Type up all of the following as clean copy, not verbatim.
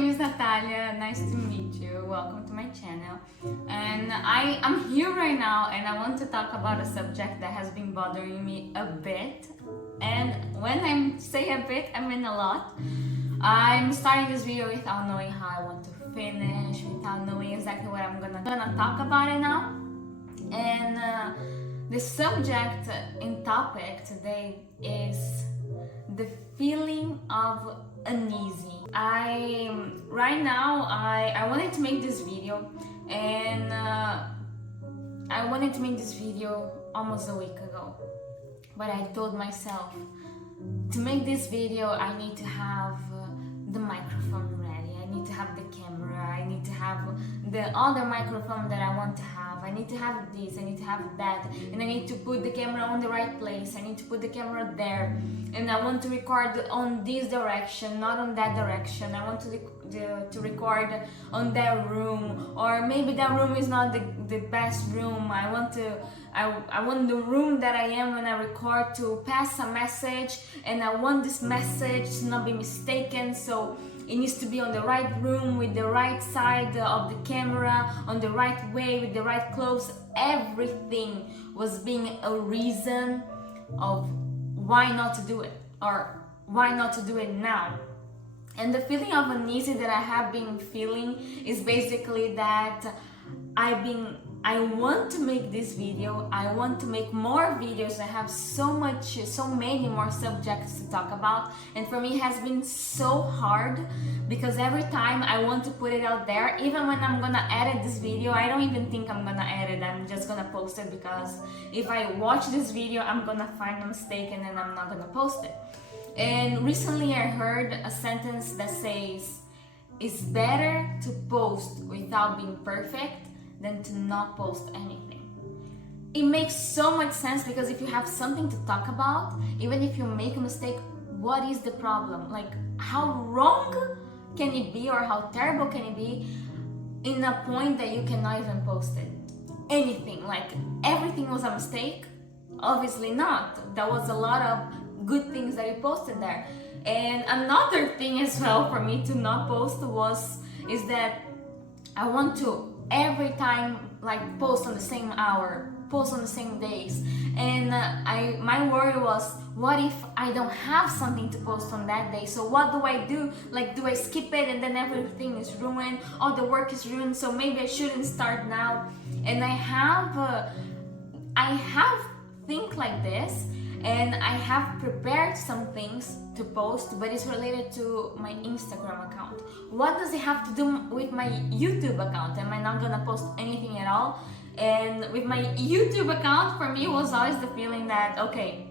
name is Natalia. Nice to meet you. Welcome to my channel. And I'm here right now and I want to talk about a subject that has been bothering me a bit. And when I say a bit, I mean a lot. I'm starting this video without knowing how I want to finish, without knowing exactly what I'm gonna talk about it now. And the subject in topic today is the feeling of uneasy. Right now I wanted to make this video, and I wanted to make this video almost a week ago, but I told myself to make this video I need to have the microphone ready, I need to have the camera, I need to have the other microphone that I want to have, I need to have this, I need to have that, and I need to put the camera on the right place, I need to put the camera there, and I want to record on this direction, not on that direction. I want to record on that room, or maybe that room is not the best room. I want the room that I am when I record to pass a message, and I want this message to not be mistaken, so it needs to be on the right room, with the right side of the camera, on the right way, with the right clothes. Everything was being a reason of why not to do it, or why not to do it now. And the feeling of uneasy that I have been feeling is basically that I want to make this video, I want to make more videos. I have so many more subjects to talk about, and for me it has been so hard because every time I want to put it out there, even when I'm gonna edit this video, I don't even think I'm gonna edit, I'm just gonna post it, because if I watch this video I'm gonna find a mistake and then I'm not gonna post it. And recently I heard a sentence that says, it's better to post without being perfect than to not post anything. It makes so much sense, because if you have something to talk about, even if you make a mistake, what is the problem? Like, how wrong can it be, or how terrible can it be in a point that you cannot even post it? Anything, like everything was a mistake? Obviously not. There was a lot of good things that you posted there. And another thing as well for me to not post is that I want to every time like post on the same hour, post on the same days, and my worry was, what if I don't have something to post on that day? So what do I do? Like, do I skip it and then everything is ruined, all the work is ruined, so maybe I shouldn't start now? And I have think like this, and I have prepared some things to post, but it's related to my Instagram account. What does it have to do with my YouTube account? Am I not gonna post anything at all? And with my YouTube account, for me, was always the feeling that, okay,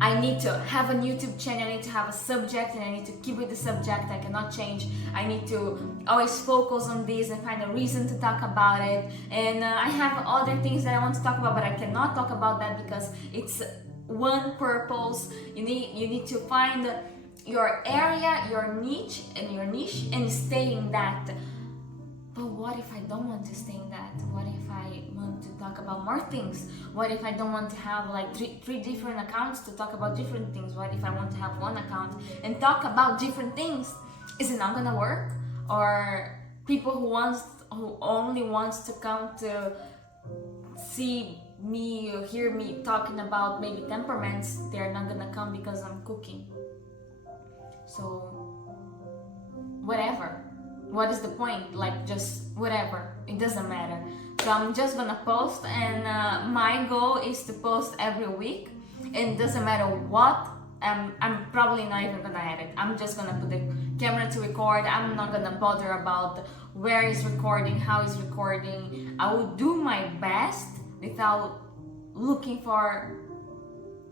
I need to have a YouTube channel, I need to have a subject, and I need to keep with the subject, I cannot change. I need to always focus on this and find a reason to talk about it. And I have other things that I want to talk about, but I cannot talk about that because it's one purpose. You need to find your area, your niche, and stay in that. But what if I don't want to stay in that? What if I want to talk about more things? What if I don't want to have like three different accounts to talk about different things? What if I want to have one account and talk about different things? Is it not gonna work? Or people who only wants to come to see me or hear me talking about maybe temperaments, they're not gonna come because I'm cooking. So whatever, what is the point? Like, just whatever, it doesn't matter. So I'm just gonna post, and my goal is to post every week, and it doesn't matter what. I'm probably not even gonna edit. I'm just gonna put the camera to record. I'm not gonna bother about where it's recording, how it's recording. I will do my best without looking for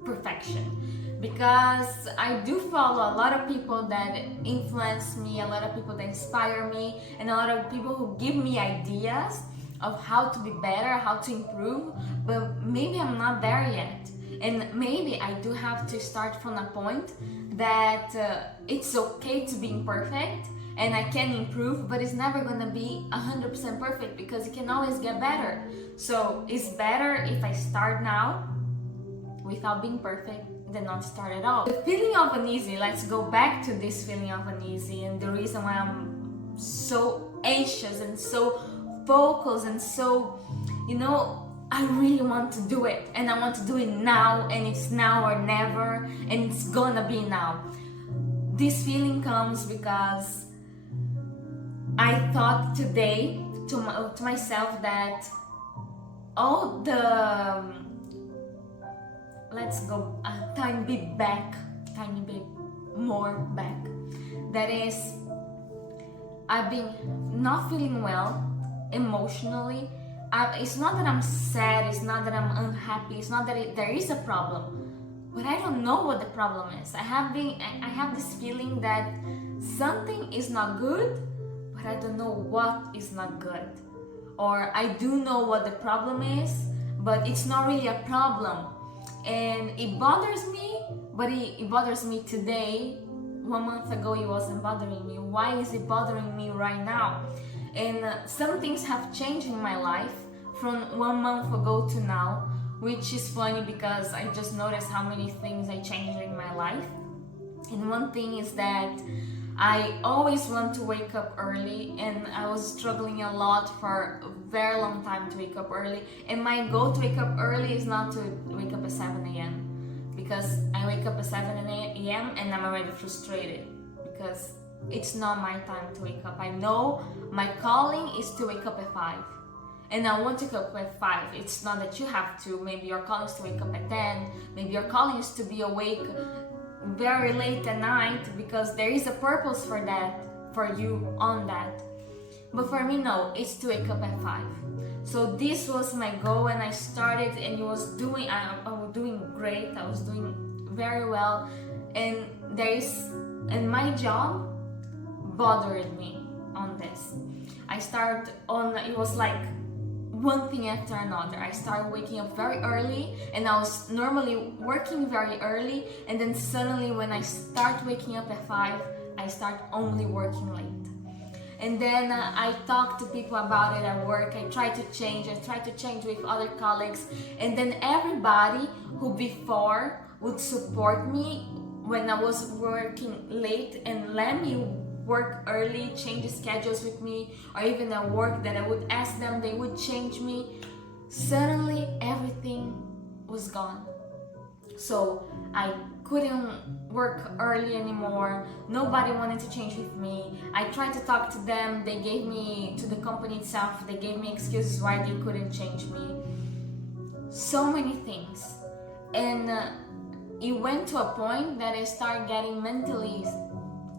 perfection, because I do follow a lot of people that influence me, a lot of people that inspire me, and a lot of people who give me ideas of how to be better, how to improve, but maybe I'm not there yet. And maybe I do have to start from a point that it's okay to be imperfect, and I can improve, but it's never gonna be 100% perfect, because it can always get better. So it's better if I start now without being perfect did not start at all. The feeling of uneasy, let's go back to this feeling of uneasy, and the reason why I'm so anxious and so focused and so, I really want to do it, and I want to do it now, and it's now or never, and it's gonna be now. This feeling comes because I thought today to myself that all the let's go a tiny bit more back. That is, I've been not feeling well emotionally. It's not that I'm sad, it's not that I'm unhappy, it's not that there is a problem, but I don't know what the problem is. I have this feeling that something is not good, but I don't know what is not good. Or I do know what the problem is, but it's not really a problem. And it bothers me, but it bothers me today. 1 month ago it wasn't bothering me. Why is it bothering me right now? And some things have changed in my life from 1 month ago to now, which is funny because I just noticed how many things I changed in my life. And one thing is that I always want to wake up early, and I was struggling a lot for a very long time to wake up early. And my goal to wake up early is not to wake up at 7 a.m. because I wake up at 7 a.m. and I'm already frustrated because it's not my time to wake up. I know my calling is to wake up at 5. And I want to wake up at 5. It's not that you have to. Maybe your calling is to wake up at 10. Maybe your calling is to be awake very late at night because there is a purpose for that, for you on that. But for me, no, it's to wake up at 5. So this was my goal, and I started, and I was doing great. I was doing very well, and my job bothered me on this. It was like one thing after another. I started waking up very early, and I was normally working very early, and then suddenly when I start waking up at 5, I start only working late. And then I talked to people about it at work. I tried to change with other colleagues, and then everybody who before would support me when I was working late and let me work early, change schedules with me, or even at work that I would ask them, they would change me. Suddenly everything was gone. So I couldn't work early anymore. Nobody wanted to change with me. I tried to talk to them. They gave me, to the company itself, they gave me excuses why they couldn't change me. So many things. And it went to a point that I started getting mentally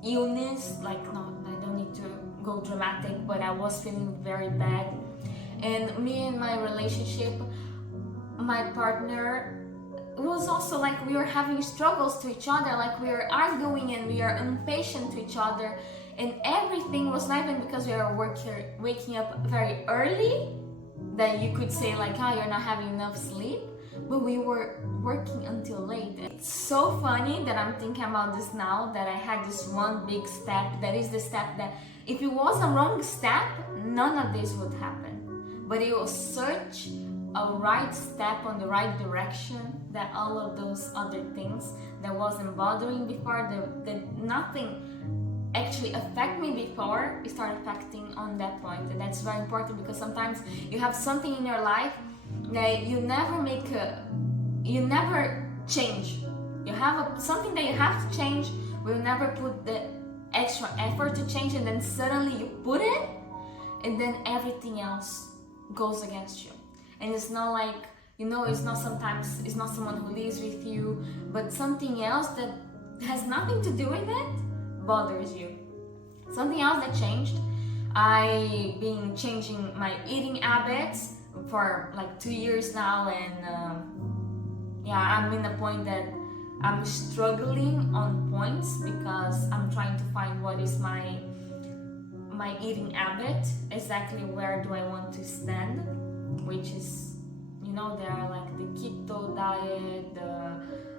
illness, like, no, I don't need to go dramatic, but I was feeling very bad. And me and my relationship, my partner, it was also like we were having struggles to each other, like we were arguing and we are impatient to each other, and everything was not even because we were waking up very early, that you could say like, oh, you're not having enough sleep, but we were working until late. It's so funny that I'm thinking about this now, that I had this one big step, that is the step that if it was a wrong step, none of this would happen. But it was such a right step on the right direction that all of those other things that wasn't bothering before, that nothing actually affect me before, it started affecting on that point. And that's very important, because sometimes you have something in your life that you never change. You have something that you have to change, but you never put the extra effort to change, and then suddenly you put it, and then everything else goes against you. And it's not like, it's not someone who lives with you, but something else that has nothing to do with it bothers you. Something else that changed, I've been changing my eating habits for like 2 years now, and I'm in a point that I'm struggling on points, because I'm trying to find what is my eating habit, exactly where do I want to stand, which is, there are like the keto diet,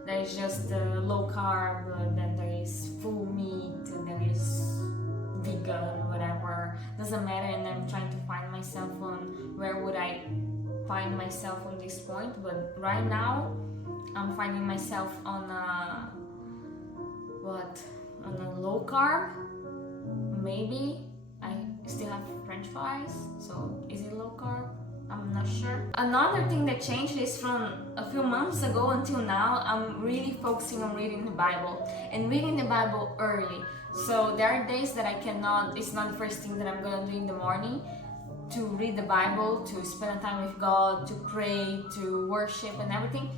there is just low carb, then there is full meat, and there is vegan, whatever, doesn't matter. And I'm trying to find myself on where would I find myself on this point. But right now I'm finding myself on a low carb. Maybe I still have French fries, so is it low carb? I'm not sure. Another thing that changed is from a few months ago until now, I'm really focusing on reading the Bible and reading the Bible early. So there are days that I cannot, it's not the first thing that I'm gonna do in the morning, to read the Bible, to spend time with God, to pray, to worship and everything.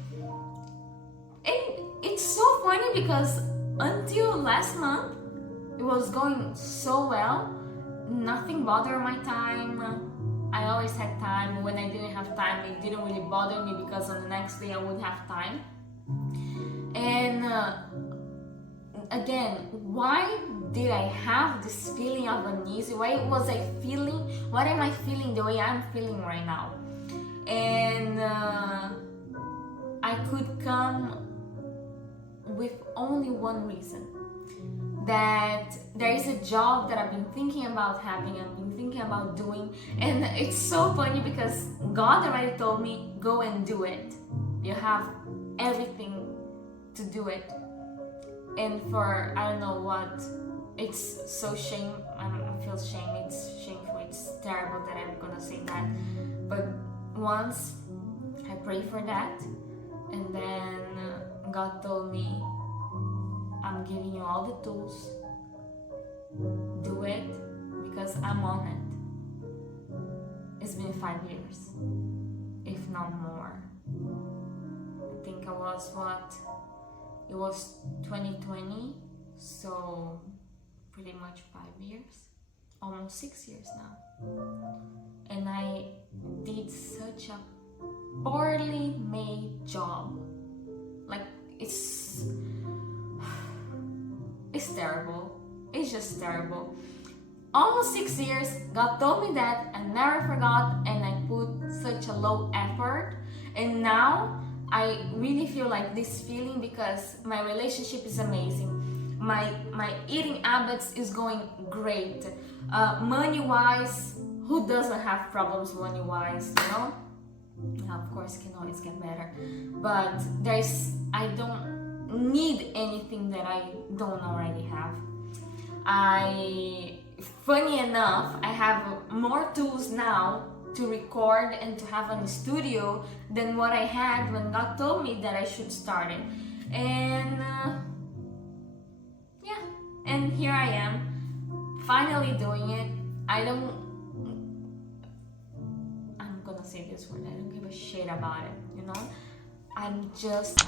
And it's so funny because until last month, it was going so well. Nothing bothered my time. I always had time. When I didn't have time, it didn't really bother me because on the next day I would have time. And again, why did I have this feeling of uneasy? Why was I feeling? What am I feeling the way I'm feeling right now? And I could come with only one reason. That there is a job that I've been thinking about having, I've been thinking about doing, and it's so funny because God already told me, go and do it. You have everything to do it. And for, I don't know what, it's so shame, I feel shame, it's shameful, it's terrible that I'm gonna say that. But once I prayed for that, and then God told me, I'm giving you all the tools. Do it because I'm on it. It's been 5 years, if not more. I think I was it was 2020, so pretty much 5 years, almost 6 years now. And I did such a poorly made job. Like, it's terrible. It's just terrible. Almost 6 years, God told me that, I never forgot, and I put such a low effort. And now I really feel like this feeling because my relationship is amazing. My eating habits is going great. Money-wise, who doesn't have problems money-wise, you know? Of course, it can always get better. But I don't need anything that I don't already have. Funny enough, I have more tools now to record and to have in the studio than what I had when God told me that I should start it. And yeah, and here I am, finally doing it. I'm gonna say this word, I don't give a shit about it, you know? I'm just